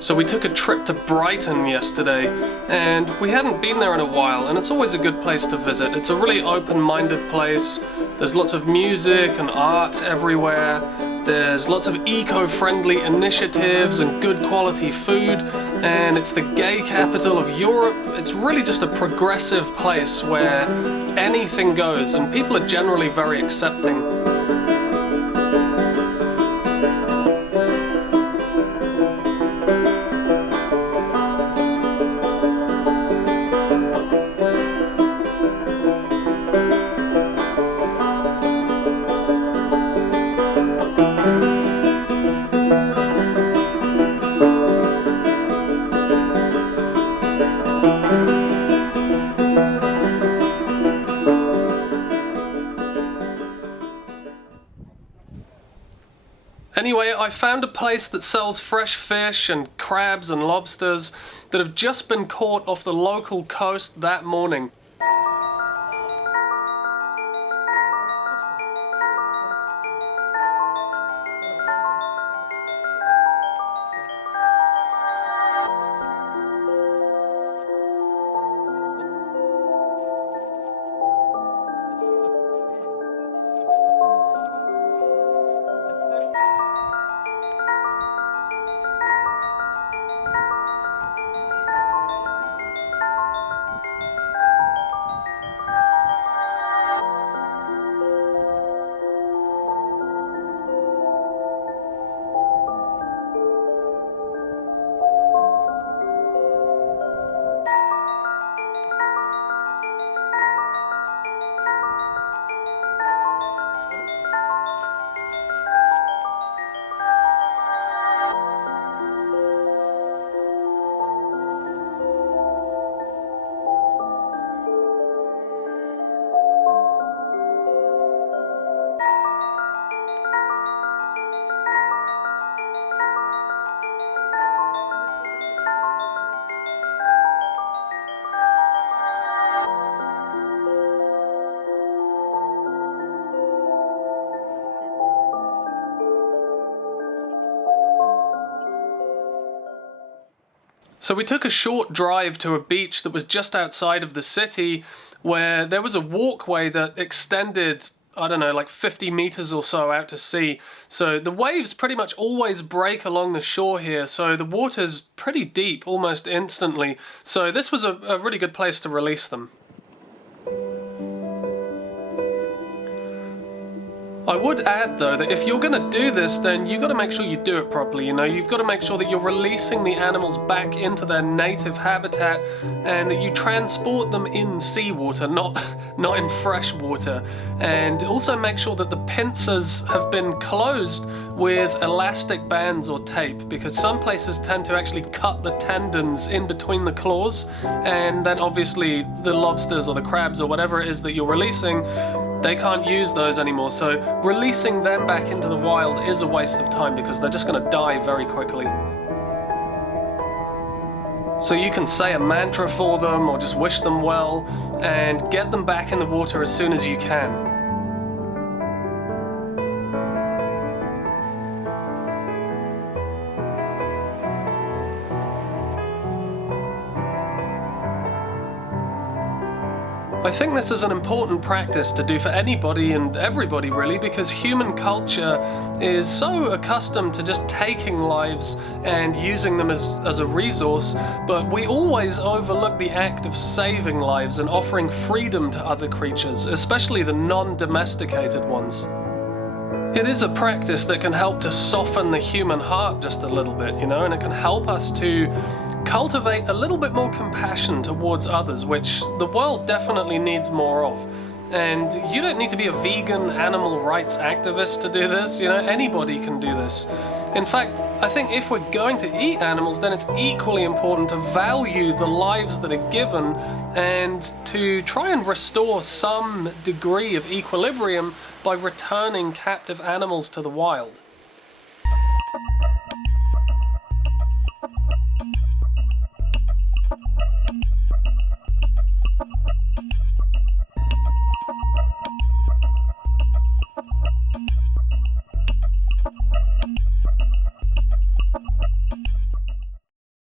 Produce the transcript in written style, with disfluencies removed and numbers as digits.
So we took a trip to Brighton yesterday, and we hadn't been there in a while, and it's always a good place to visit. It's a really open-minded place. There's lots of music and art everywhere. There's lots of eco-friendly initiatives and good quality food, and it's the gay capital of Europe. It's really just a progressive place where anything goes, and people are generally very accepting. Anyway, I found a place that sells fresh fish and crabs and lobsters that have just been caught off the local coast that morning. So we took a short drive to a beach that was just outside of the city, where there was a walkway that extended, I don't know, like 50 meters or so out to sea. So the waves pretty much always break along the shore here, so the water's pretty deep almost instantly. So this was a really good place to release them. I would add though that if you're going to do this, then you've got to make sure you do it properly. You've got to make sure that you're releasing the animals back into their native habitat and that you transport them in seawater, not in fresh water. And also make sure that the pincers have been closed with elastic bands or tape, because some places tend to actually cut the tendons in between the claws, and then obviously the lobsters or the crabs or whatever it is that you're releasing, they can't use those anymore. So releasing them back into the wild is a waste of time because they're just going to die very quickly. So you can say a mantra for them or just wish them well and get them back in the water as soon as you can. I think this is an important practice to do for anybody and everybody really, because human culture is so accustomed to just taking lives and using them as a resource, but we always overlook the act of saving lives and offering freedom to other creatures, especially the non-domesticated ones. It is a practice that can help to soften the human heart just a little bit, and it can help us to cultivate a little bit more compassion towards others, which the world definitely needs more of. And you don't need to be a vegan animal rights activist to do this, you know, anybody can do this. In fact, I think if we're going to eat animals, then it's equally important to value the lives that are given and to try and restore some degree of equilibrium by returning captive animals to the wild.